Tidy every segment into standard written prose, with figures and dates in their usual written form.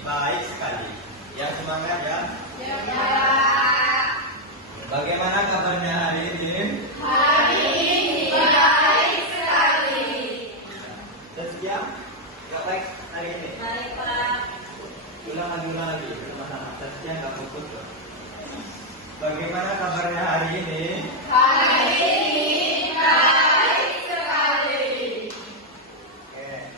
baik sekali. Ya, semangat ya. Ya. Bagaimana kabarnya hari ini? Hari ini baik sekali. Setia? Gak baik hari ini? Baik, Pak. Ulang lagi. Sama-sama. Setia gak fokus. Bagaimana kabarnya hari ini? Hari ini baik sekali. Oke.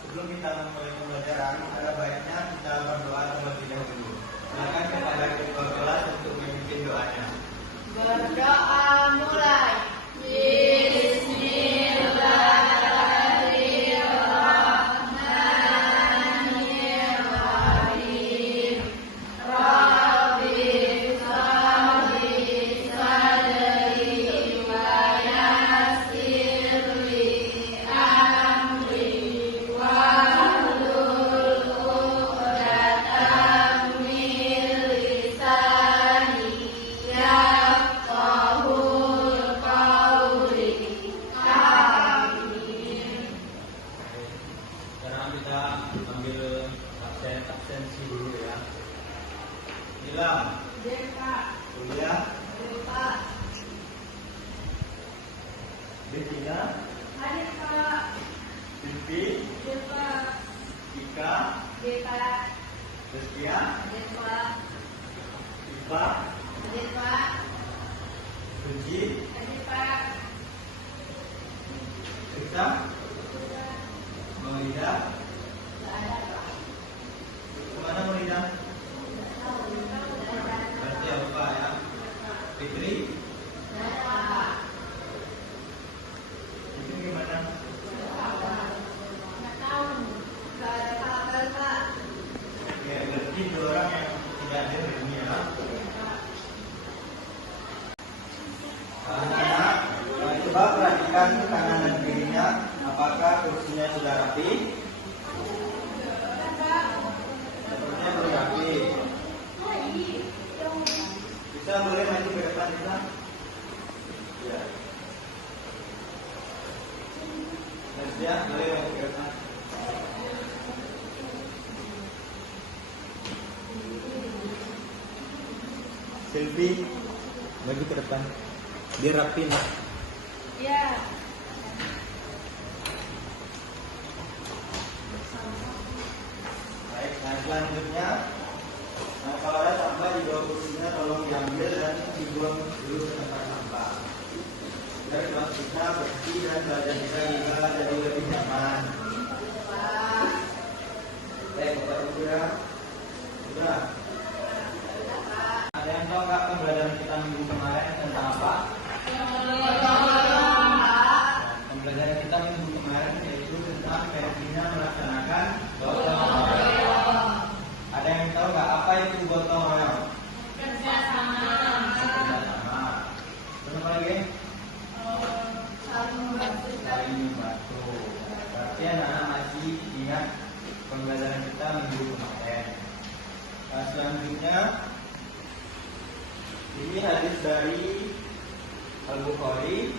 Sebelum kita memulai pembelajaran, ada baiknya kita berdoa terlebih dahulu. Silakan kepada ketua kelas untuk memimpin doanya. Berdoa mulai. Bismillahirrahmanirrahim. Rabbi sholli sadri wa yassir li amri wahlul 'uqdatam min lisani yafqahul qawli. Amin. Sekarang kita ambil absensi dulu ya. Hilang. Deka. Kuliah. Deka. Betina. Hadir, Pak. Pipi. Deka. Ika. Deka. Setia. Hadir, Pak. Ipa. Hadir, Pak. Suci. Hadir, Pak. Rita. Maulida. Nggak ada, Pak. Kemana Maulida? Berarti apa ya? Fitri. Nggak ada, Pak. Itu gimana? Nggak tahu. Nggak ada kabar, Pak. Ya, berarti dua orang yang tidak ada di sini ya. Anak-anak, coba perhatikan kanan dan kirinya. Apakah kursinya sudah rapi? Sepertinya belum rapi. Bisa boleh maju ke depan kita? Ya. Ya, boleh maju ke depan. Silvi, maju ke depan. Biar rapi nih. Iya. Baik, nah selanjutnya, kalau ada sampah di bawah kursinya tolong diambil dan dibuang dulu ke tempat sampah. Biar kelas kita bersih dan belajar kita juga jadi lebih nyaman. Baik, Bapak Ibu ya. Sudah. Ada yang tahu nggak pembelajaran kita minggu kemarin tentang apa? Pembelajaran kita minggu kemarin yaitu tentang pentingnya melaksanakan gotong royong. Ada yang tahu nggak apa itu gotong royong? Kerjasama. Kerjasama. Terus apa lagi? Saling membantu. Saling membantu. Berarti anak-anak masih ingat pembelajaran kita minggu kemarin. Nah, selanjutnya ini hadis dari Al-Bukhari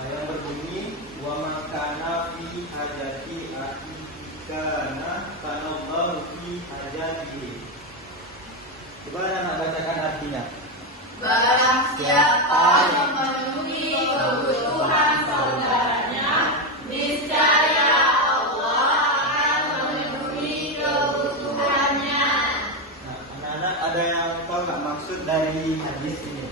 yang berbunyi wa man kana fi hajati akikana kanallahu fi hajatihi. Coba anak bacakan artinya. Barang siapa yang memenuhi kebutuhan saudaranya, niscaya Allah akan memenuhi kebutuhannya. Nah, anak-anak ada yang tahu nggak maksud dari hadis ini?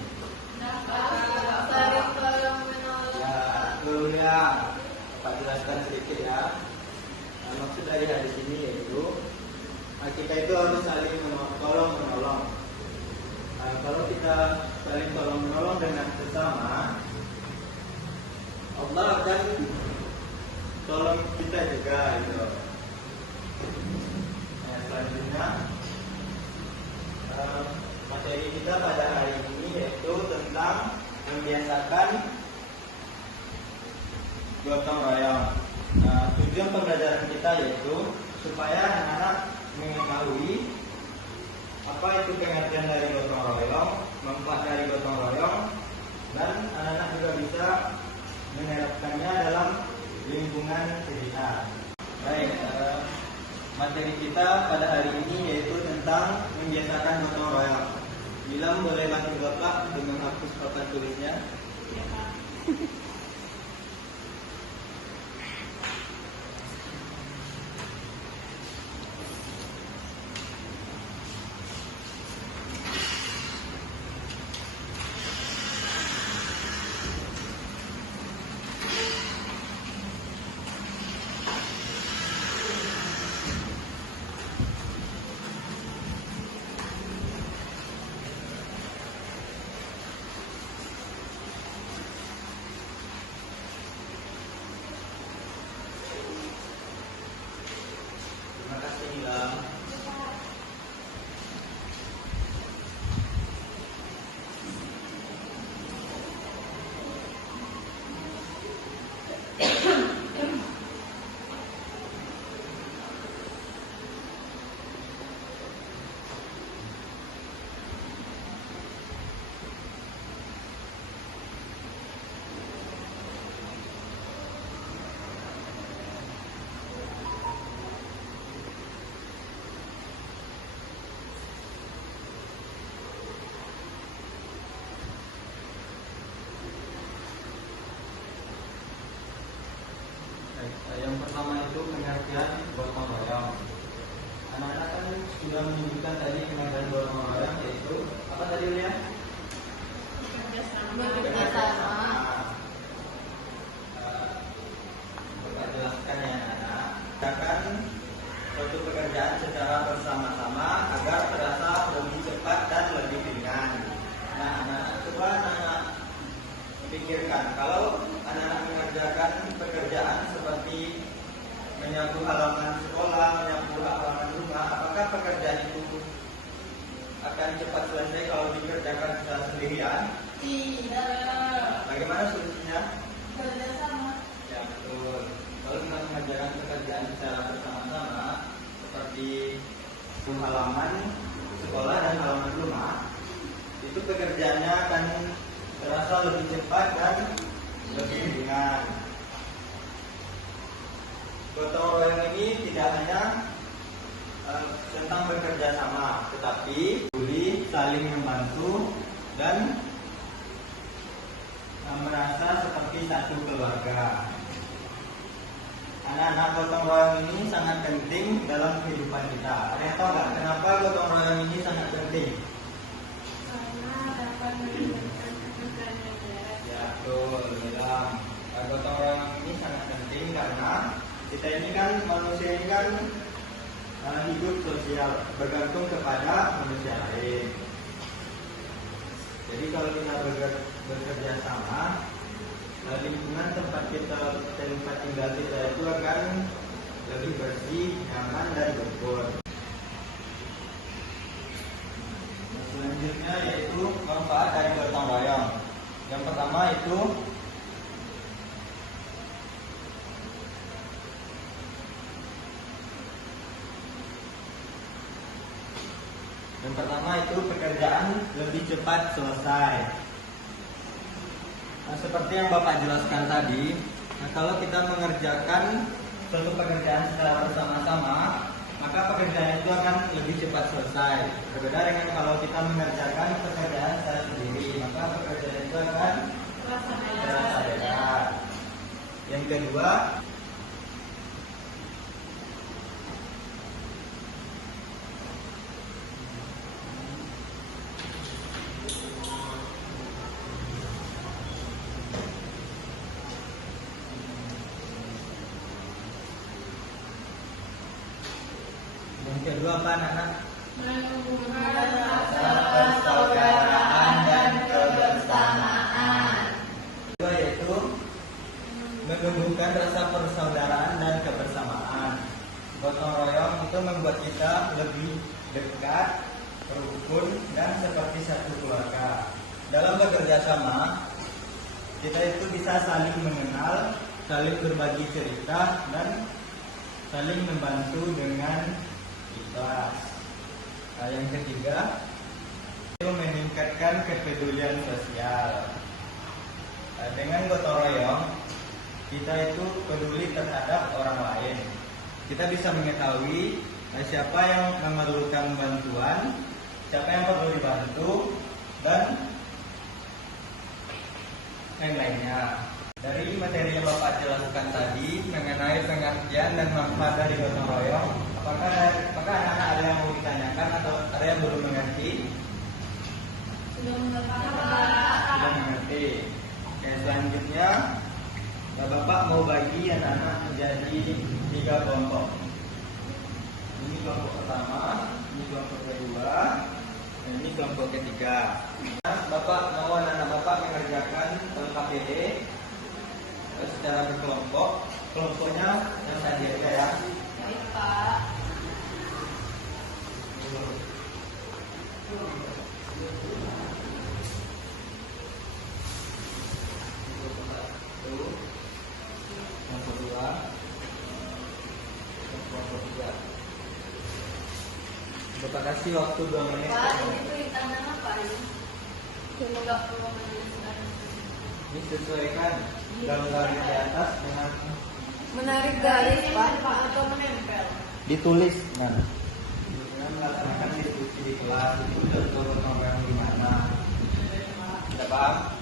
Saling tolong menolong. Ya, betul ya. Pak jelaskan sedikit ya. Nah, maksud dari hadis ini yaitu kita itu harus saling tolong menolong. Nah, kalau kita saling tolong menolong dengan sesama, Allah akan tolong kita juga gitu. Nah, selanjutnya materi kita pada hari ini yaitu tentang membiasakan gotong royong. Nah, tujuan pembelajaran kita yaitu supaya anak-anak mengetahui apa itu pengertian dari gotong royong, manfaat dari gotong royong, dan anak-anak juga bisa menerapkannya dalam lingkungan sekitar. Baik, materi kita pada hari ini yaitu tentang membiasakan gotong royong. Wilam boleh bantu Bapak dengan menghapus papan tulisnya. Ya, Pak. Terima kasih Wilam. Yang pertama itu pengertian gotong royong. Anak-anak kan sudah menyebutkan tadi pengertian gotong royong yaitu apa tadi Lia? Bekerja sama. Bapak jelaskan ya anak-anak. Kerjakan suatu pekerjaan secara bersama-sama agar terasa lebih cepat dan lebih ringan. Nah, anak-anak coba anak-anak pikirkan kalau anak-anak mengerjakan pekerjaan seperti menyapu halaman sekolah, menyapu halaman rumah, apakah pekerjaan itu akan cepat selesai kalau dikerjakan secara sendirian? Tidak. Bagaimana solusinya? Bekerja sama. Ya betul. Kalau kita mengerjakan pekerjaan secara bersama-sama seperti halaman sekolah dan halaman rumah, itu pekerjaannya akan terasa lebih cepat dan lebih ringan. Gotong royong ini tidak hanya tentang bekerja sama, tetapi peduli, saling membantu dan merasa seperti satu keluarga. Anak-anak, gotong royong ini sangat penting dalam kehidupan kita. Ada yang tahu nggak kenapa gotong royong ini sangat penting? Karena dapat meningkatkan kebutuhan negara. Ya betul, bilang gotong royong ini sangat penting karena kita ini kan manusia ini kan hidup sosial, bergantung kepada manusia lain. Jadi kalau kita bekerja sama, lingkungan tempat tinggal kita itu akan lebih bersih, nyaman dan rukun. Selanjutnya yaitu manfaat dari gotong royong. Yang pertama itu pekerjaan lebih cepat selesai. Nah, seperti yang Bapak jelaskan tadi, kalau kita mengerjakan suatu pekerjaan secara bersama-sama, maka pekerjaan itu akan lebih cepat selesai. Berbeda dengan kalau kita mengerjakan pekerjaan secara sendiri, maka pekerjaan itu akan terasa berat. Yang kedua, apa anak-anak? Menumbuhkan rasa persaudaraan dan kebersamaan. Kedua yaitu menumbuhkan rasa persaudaraan dan kebersamaan. Gotong royong itu membuat kita lebih dekat, rukun, dan seperti satu keluarga. Dalam bekerja sama, kita itu bisa saling mengenal, saling berbagi cerita, dan saling membantu dengan ikhlas. Nah, yang ketiga itu meningkatkan kepedulian sosial. Dengan gotong royong kita itu peduli terhadap orang lain. Kita bisa mengetahui siapa yang memerlukan bantuan, siapa yang perlu dibantu, dan lain-lainnya. Dari materi yang Bapak jelaskan tadi mengenai pengertian dan manfaat dari gotong royong, apakah anak-anak ada yang mau ditanyakan atau ada yang belum mengerti? Sudah mengerti. Sudah mengerti. Oke, selanjutnya Bapak mau bagi anak-anak menjadi 3 kelompok. Ini kelompok pertama, ini kelompok kedua, dan ini kelompok ketiga. Bapak mau anak-anak Bapak mengerjakan KPD secara berkelompok. Kelompoknya yang tadi aja ya. Baik, Pak. Kelompok dua, kelompok tiga. Bapak kasih waktu 2 menit. Pak, ini tulisannya apa ini? Semoga perlu menjelaskan. Ini sesuaikan gambar di atas dengan Menarik garis, Pak, atau menempel? ditulis. Nah, dengan melaksanakan diskusi di kelas itu contoh nomor yang gimana? Tidak paham?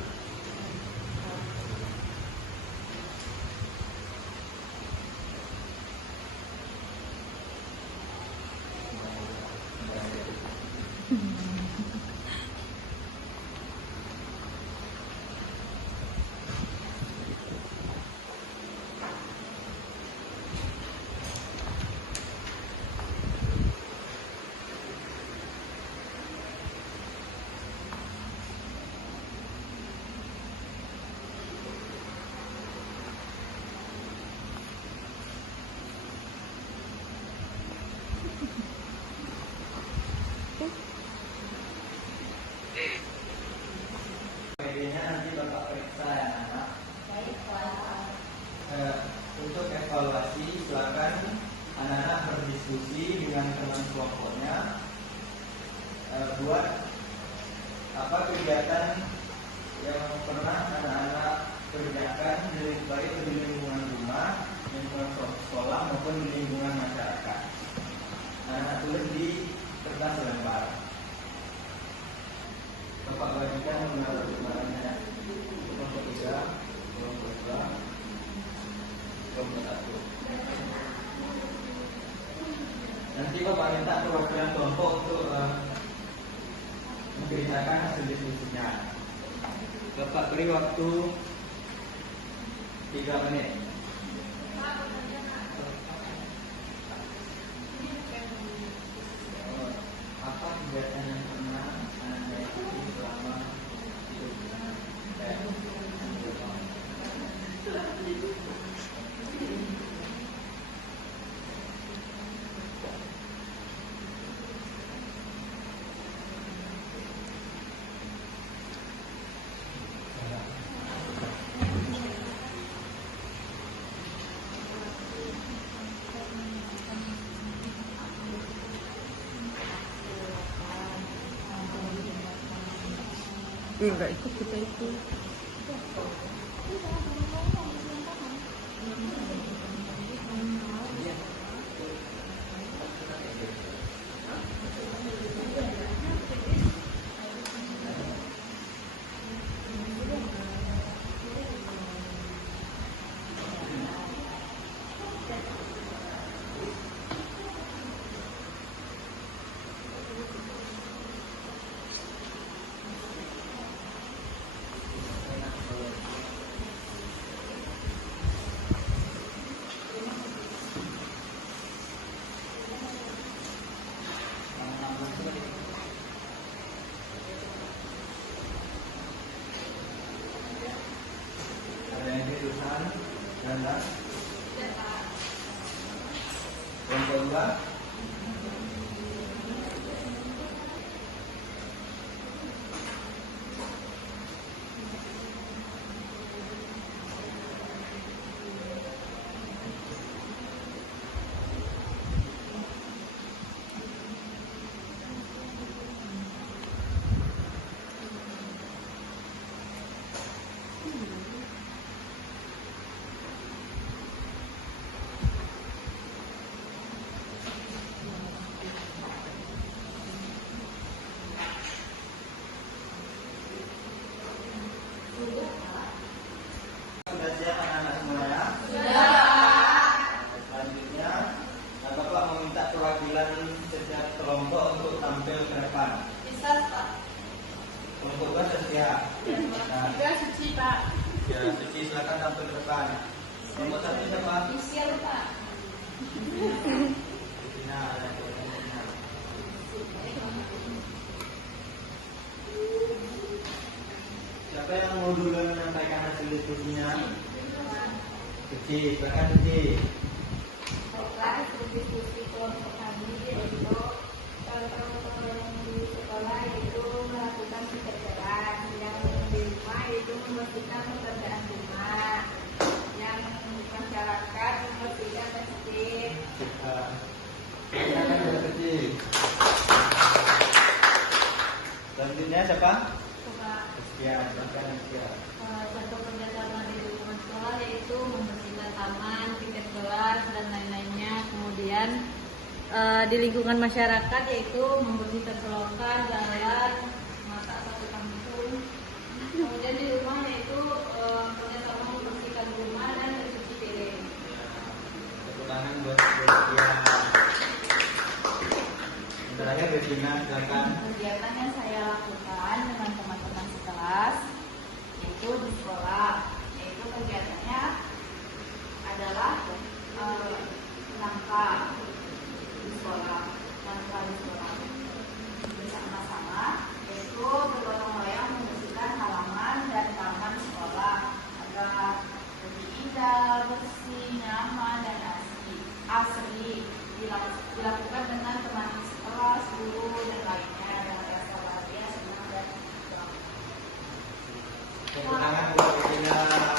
Medianya nanti Bapak periksa ya anak. Baik, Pak. Untuk evaluasi silakan anak-anak berdiskusi dengan teman kelompoknya. Buat apa kegiatan yang pernah anak-anak kerjakan baik di lingkungan rumah, lingkungan sekolah maupun di lingkungan masyarakat. Anak-anak tulis di kertas lembar. Bapak bagikan barangnya. Kelompok 3, kelompok 2, kelompok 1. Nanti Bapak minta perwakilan kelompok untuk menceritakan hasil diskusinya. Bapak beri waktu 3 menit. Apa kegiatan yang pernah Anda ikuti selama hidupnya? Enggak ikut kita itu. Tuhan dan yang kedua setiap kelompok untuk tampil ke depan. Bisa, Pak. Kelompok dua siap. Nah, Juga suci, Pak. ya, Suci silakan tampil ke depan. Kelompok satu siapa? Isial, Pak. Tina, ada Tina. Siapa yang mau duluan menyampaikan hasil diskusinya? Suci, silakan Suci. Setelah diskusi kelompok kami yaitu teman-teman yang di sekolah itu melakukan pekerjaan, yang di rumah itu membersihkan pekerjaan rumah, yang masyarakat membersihkan masjid. Silakan Mbak Suci. Selanjutnya siapa? Coba Ya, silakan Suci. contoh kerjasama di lingkungan sekolah yaitu membersihkan taman, tiket kelas dan lain-lainnya. Kemudian di lingkungan masyarakat yaitu membersihkan selokan, jalan, mata satu kampung. Kemudian di rumah yaitu kerjasama membersihkan rumah dan mencuci piring. Tepuk tangan buat dia. Yang terakhir Regina, silakan. Kegiatan yang saya lakukan dengan teman-teman sekelas yaitu di sekolah, yaitu kegiatannya adalah nangka di sekolah, nangka di sekolah bersama-sama, yaitu bergotong royong membersihkan halaman dan taman sekolah agar lebih indah, bersih, nyaman dan asri. Dilakukan dengan teman sekelas, guru dan lainnya, dan rasa bahagia, senang dan bangga. Tepuk tangan buat Regina.